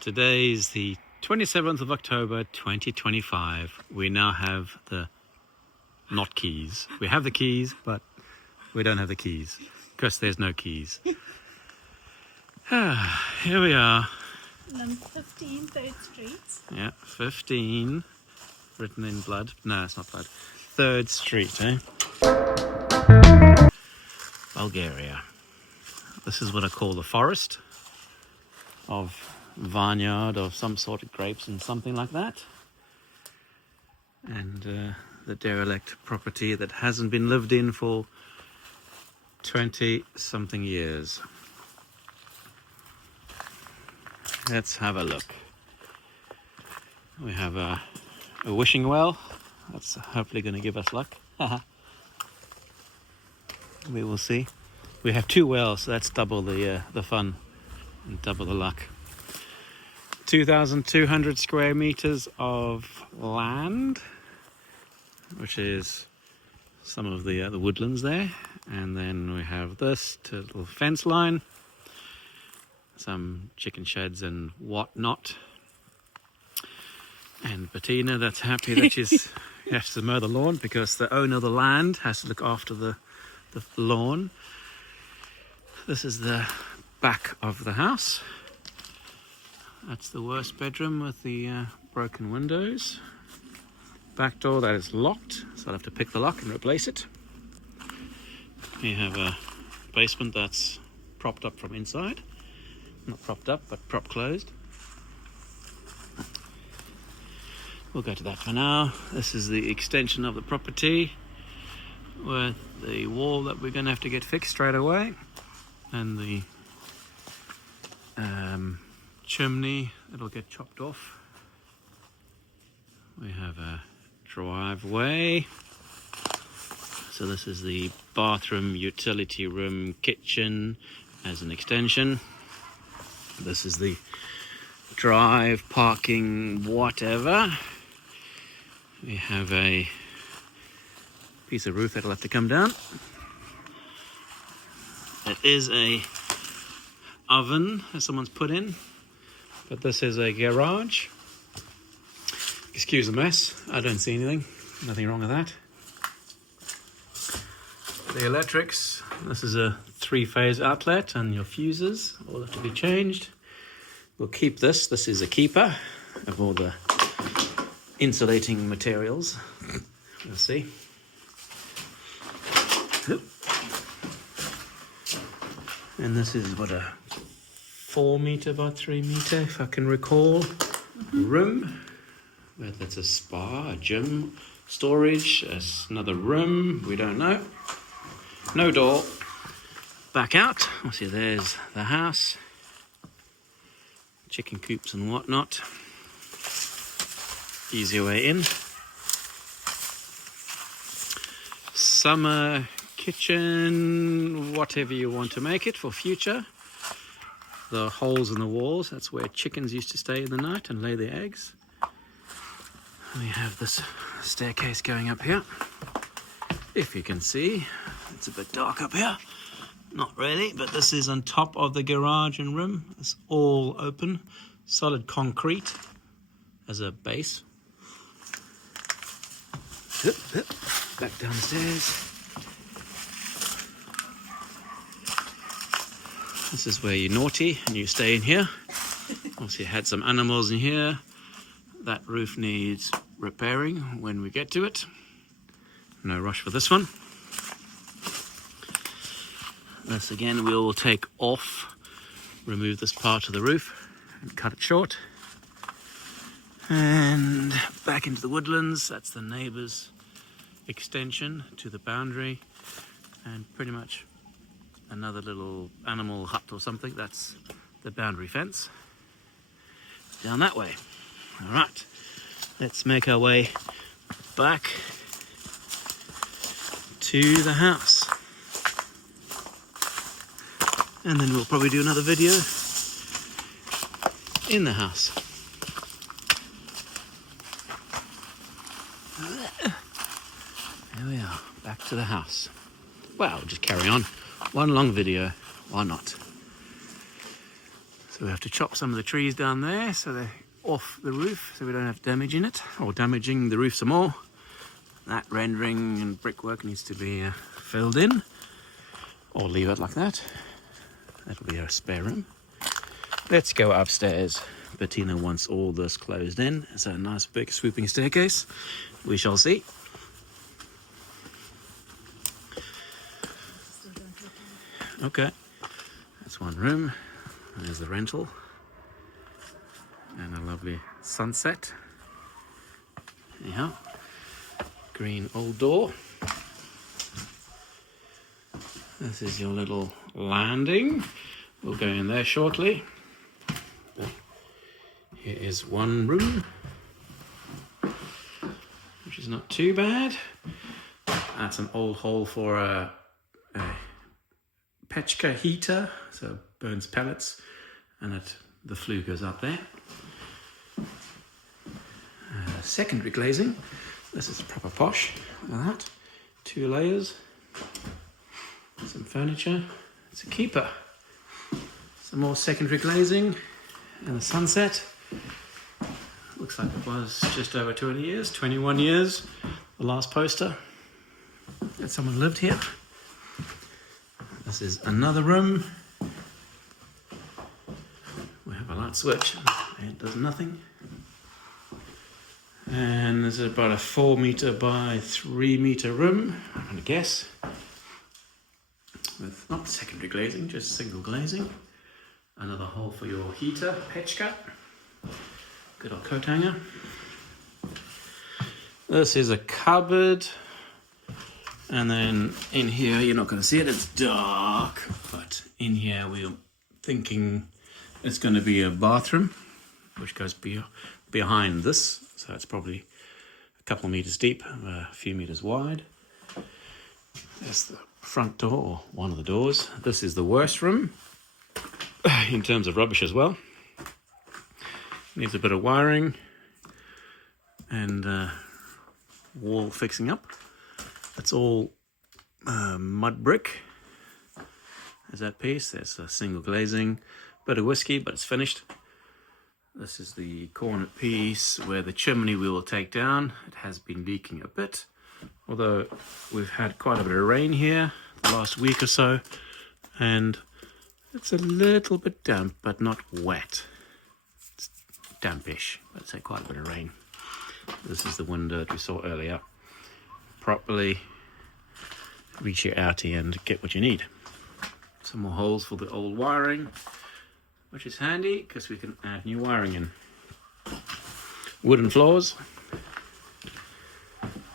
And today is the 27th of October 2025. We now have the not keys. We have the keys, but we don't have the keys because there's no keys. Here we are. Number 15, 3rd Street. Yeah, 15. Written in blood. No, it's not blood. 3rd Street, eh? Bulgaria. This is what I call the forest of vineyard of some sort of grapes and something like that. And the derelict property that hasn't been lived in for 20 something years. Let's have a look. We have a wishing well. That's hopefully going to give us luck. We will see. We have 2 wells, so that's double the fun and double the luck. 2,200 square meters of land, which is some of the woodlands there. And then we have this little fence line, some chicken sheds and whatnot. And Bettina, that's happy that she has to mow the lawn because the owner of the land has to look after the lawn. This is the back of the house. That's the worst bedroom with the broken windows. Back door that is locked, so I'll have to pick the lock and replace it. We have a basement that's propped up from inside. Not propped up, but prop closed. We'll go to that for now. This is the extension of the property with the wall that we're going to have to get fixed straight away. And the chimney, it'll get chopped off. We have a driveway. So this is the bathroom, utility room, kitchen as an extension. This is the drive, parking, whatever. We have a piece of roof that'll have to come down. It is a oven that someone's put in, but this is a garage. Excuse the mess. I don't see anything. Nothing wrong with that. The electrics. This is a 3-phase outlet, and your fuses all have to be changed. We'll keep this. This is a keeper of all the insulating materials. We'll see. And this is what, a 4 meter by 3 meter, if I can recall, room. Whether it's a spa, a gym, storage, another room, we don't know. No door. Back out. We'll see, there's the house. Chicken coops and whatnot. Easier way in. Summer kitchen, whatever you want to make it for future. The holes in the walls, that's where chickens used to stay in the night and lay their eggs. We have this staircase going up here. If you can see, it's a bit dark up here. Not really, but this is on top of the garage and room. It's all open, solid concrete as a base. Back down the stairs. This is where you're naughty and you stay in here. Obviously had some animals in here. That roof needs repairing when we get to it. No rush for this one. This again we will take off, remove this part of the roof and cut it short. And back into the woodlands, that's the neighbour's extension to the boundary, and pretty much another little animal hut or something. That's the boundary fence. Down that way. All right, let's make our way back to the house. And then we'll probably do another video in the house. There we are, back to the house. Well, we'll just carry on. One long video, why not? So we have to chop some of the trees down there so they're off the roof so we don't have damage in it or damaging the roof some more. That rendering and brickwork needs to be filled in or leave it like that. That'll be our spare room. Let's go upstairs. Bettina wants all this closed in. It's a nice big swooping staircase. We shall see. Okay, that's one room. There's the rental. And a lovely sunset. Anyhow, green old door. This is your little landing. We'll go in there shortly. But here is one room, which is not too bad. That's an old hole for a pechka heater, so it burns pellets, and the flue goes up there. Secondary glazing. This is proper posh. Look at that. 2 layers. Some furniture. It's a keeper. Some more secondary glazing. And the sunset. Looks like it was just over 20 years. 21 years. The last poster. That someone lived here. This is another room. We have a light switch. It does nothing. And this is about a 4 meter by 3 meter room, I'm going to guess. With not secondary glazing, just single glazing. Another hole for your heater, pechka. Good old coat hanger. This is a cupboard. And then in here, you're not going to see it, it's dark. But in here, we're thinking it's going to be a bathroom, which goes behind this. So it's probably a couple of meters deep, a few meters wide. There's the front door, or one of the doors. This is the worst room, in terms of rubbish as well. Needs a bit of wiring and wall fixing up. It's all mud brick. There's that piece. There's a single glazing, bit of whiskey, but it's finished. This is the corner piece where the chimney we will take down. It has been leaking a bit, although we've had quite a bit of rain here the last week or so, and it's a little bit damp, but not wet. It's dampish, but it's had quite a bit of rain. This is the window that we saw earlier. Properly reach your outie and get what you need. Some more holes for the old wiring, which is handy because we can add new wiring in. Wooden floors.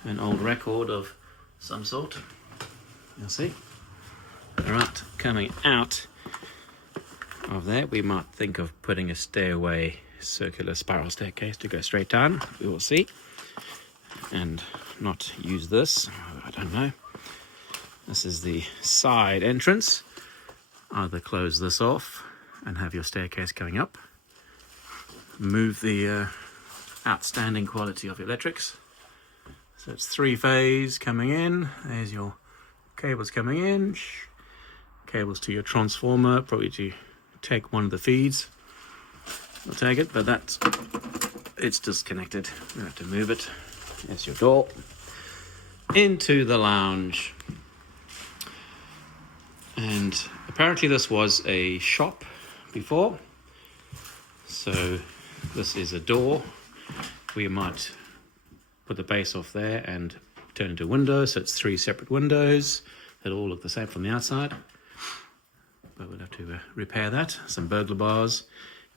An old record of some sort. You'll see. Alright, coming out of there, we might think of putting a stairway, circular spiral staircase to go straight down. We will see. And not use this. I don't know. This is the side entrance. Either close this off and have your staircase going up. Move the outstanding quality of your electrics. So it's 3-phase coming in. There's your cables coming in. Cables to your transformer, probably to take one of the feeds. We'll take it, but it's disconnected. We have to move it. There's your door. Into the lounge. And apparently this was a shop before, so this is a door. We might put the base off there and turn into windows, so it's 3 separate windows that all look the same from the outside, but we'll have to repair that. Some burglar bars,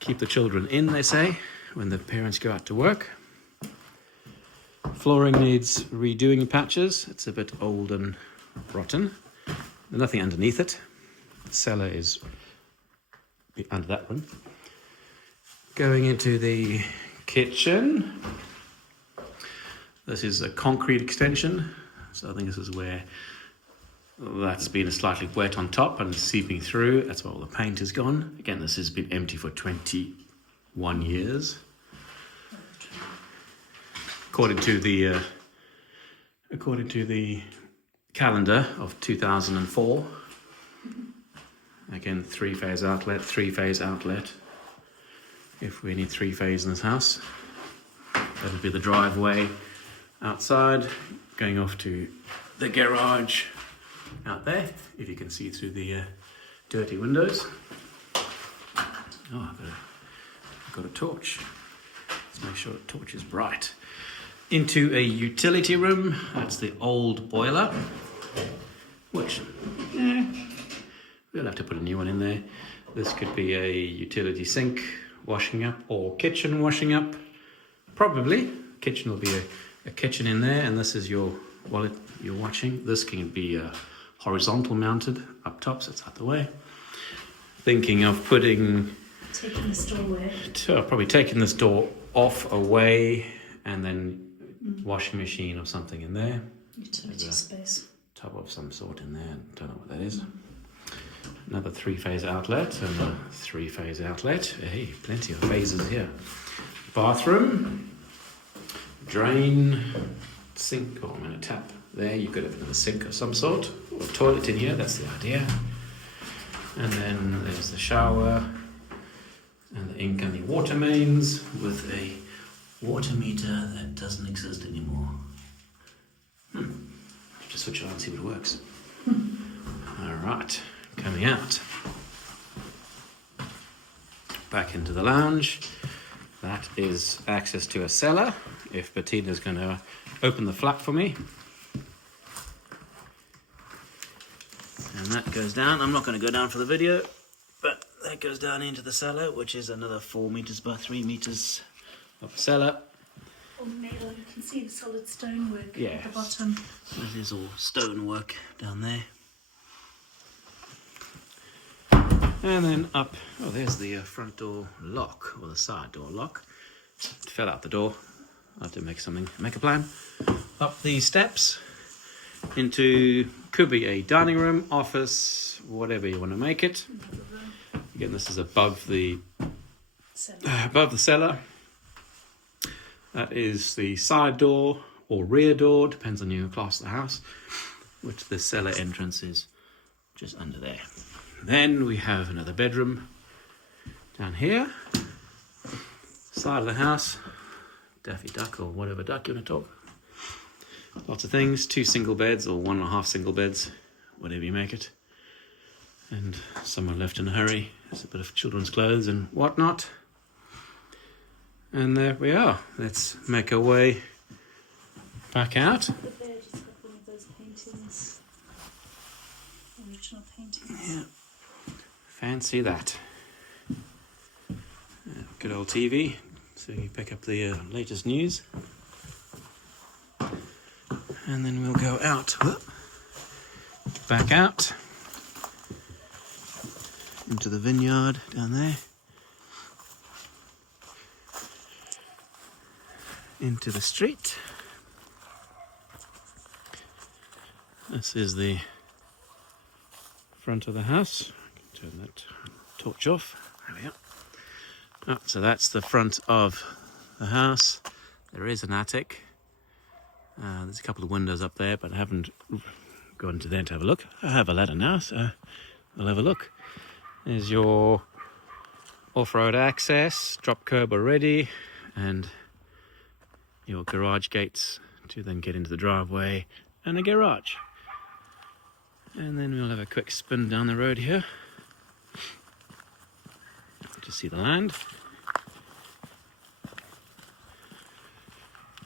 keep the children in, they say, when the parents go out to work. Flooring needs redoing in patches. It's a bit old and rotten. There's nothing underneath it. The cellar is under that one. Going into the kitchen. This is a concrete extension. So I think this is where that's been slightly wet on top and seeping through. That's where all the paint is gone. Again, this has been empty for 21 years. According to the calendar of 2004. Again, 3-phase outlet, 3-phase outlet, if we need 3-phase in this house. That'll be the driveway outside, going off to the garage out there, if you can see through the dirty windows. Oh, I've got a torch. Let's make sure the torch is bright. Into a utility room. That's the old boiler, which we'll have to put a new one in there. This could be a utility sink washing up or kitchen washing up. Probably kitchen will be a kitchen in there, and this is your wallet you're watching. This can be horizontal mounted up top, so it's out the way. Thinking of taking this door away. Probably taking this door off, away, and then washing machine or something in there. Utility space. Tub of some sort in there. Don't know what that is. Another 3-phase outlet and a 3-phase outlet. Hey, plenty of phases here. Bathroom, drain, sink, or a tap there. You could have another sink of some sort, or toilet in here. That's the idea. And then there's the shower and the ink and the water mains with a water meter that doesn't exist anymore. Just switch it on and see what works. Alright, coming out. Back into the lounge. That is access to a cellar, if Bettina's going to open the flap for me. And that goes down. I'm not going to go down for the video, but that goes down into the cellar, which is another 4 meters by 3 meters of cellar. On the middle, you can see the solid stonework Yes. at the bottom. This is all stonework down there. And then up, oh, there's the front door lock, or the side door lock. It fell out the door. I have to make a plan. Up these steps into, could be a dining room, office, whatever you want to make it. Again, this is above the cellar. That is the side door or rear door, depends on your class of the house, which the cellar entrance is just under there. Then we have another bedroom down here, side of the house, Daffy Duck or whatever duck you want to talk. Lots of things, 2 single beds or 1.5 single beds, whatever you make it. And someone left in a hurry. There's a bit of children's clothes and whatnot. And there we are. Let's make our way back out. The bed has got one of those paintings, original paintings. Yeah. Fancy that. Good old TV, so you pick up the latest news. And then we'll go out, back out into the vineyard down there, into the street. This is the front of the house. Turn that torch off. There we go. Oh, so that's the front of the house. There is an attic. There's a couple of windows up there, but I haven't gone to there to have a look. I have a ladder now, so we'll have a look. There's your off-road access, drop curb already, and your garage gates to then get into the driveway and a garage. And then we'll have a quick spin down the road here to see the land.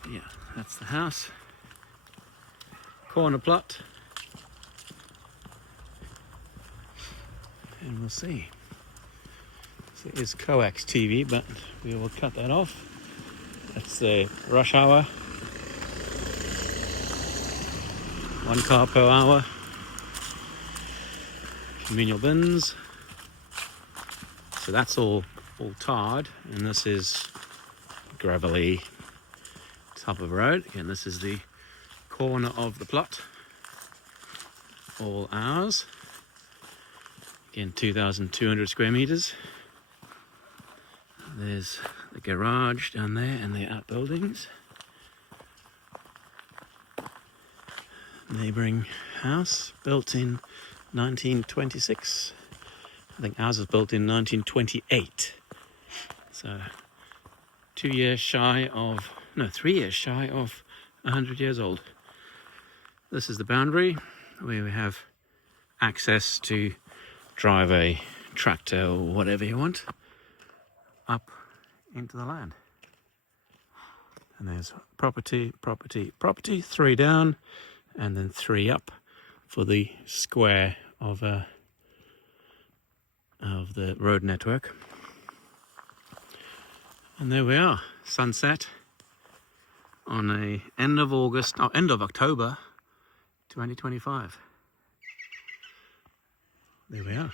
Yeah, that's the house. Corner plot. And we'll see. So it is coax TV, but we will cut that off. That's the rush hour. 1 car per hour. Communal bins. So that's all tarred, and this is gravelly top of a road. Again, this is the corner of the plot. All ours. Again, 2,200 square meters. There's the garage down there and the outbuildings. Neighbouring house built in 1926. I think ours was built in 1928. So 3 years shy of 100 years old. This is the boundary where we have access to drive a tractor or whatever you want up into the land. And there's property, 3 down, and then 3 up for the square of the road network. And there we are, sunset on a end of October 2025. There we are.